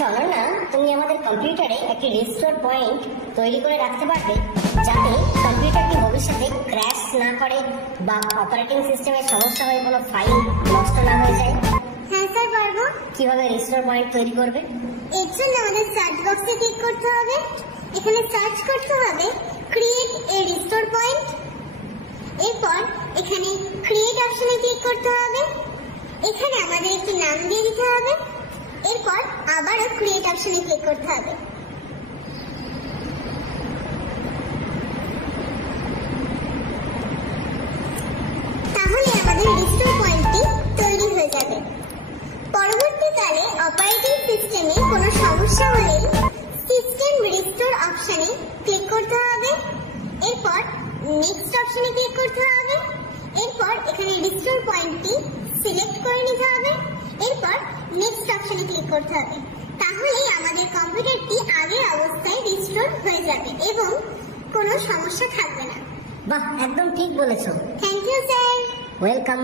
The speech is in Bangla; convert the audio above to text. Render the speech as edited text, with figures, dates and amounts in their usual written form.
আচ্ছা অনন্যা, তুমি আমাদের কম্পিউটারে একটি রিস্টোর পয়েন্ট তৈরি করে রাখতে পারবে যাতে কম্পিউটারটি ভবিষ্যতে ক্র্যাশ না করে বা অপারেটিং সিস্টেমের সমস্যা হয়ে কোনো ফাইল নষ্ট না হয়ে যায়? হ্যাঁ স্যার, পারবো। কিভাবে রিস্টোর পয়েন্ট তৈরি করবে? এর জন্য আমাদের সার্চ বক্সে ক্লিক করতে হবে। এখানে সার্চ করতে হবে ক্রিয়েট এ রিস্টোর পয়েন্ট। এরপর এখানে ক্রিয়েট অপশনে ক্লিক করতে হবে। এখানে আমাদের একটি নাম দিয়ে দিতে হবে। এরপর আবারও ক্রিয়েট অপশনে ক্লিক করতে হবে। তাহলে আমাদের রিস্টোর পয়েন্টটি তৈরি হয়ে যাবে। পরবর্তীকালে অপারেটিং সিস্টেমে কোনো সমস্যা হলে সিস্টেম রিস্টোর অপশনে ক্লিক করতে হবে। এরপর নেক্সট অপশনে ক্লিক করতে হবে। এরপর এখানে রিস্টোর পয়েন্টটি সিলেক্ট করে নিতে হবে। এরপর নেক্সট অপশনে ক্লিক করতে হবে। তাহলেই আমাদের কম্পিউটারটি আগের অবস্থায় রিস্টোর হয়ে যাবে এবং কোনো সমস্যা থাকবে না। বাহ, একদম ঠিক বলেছো। Thank you sir. ওয়েলকাম।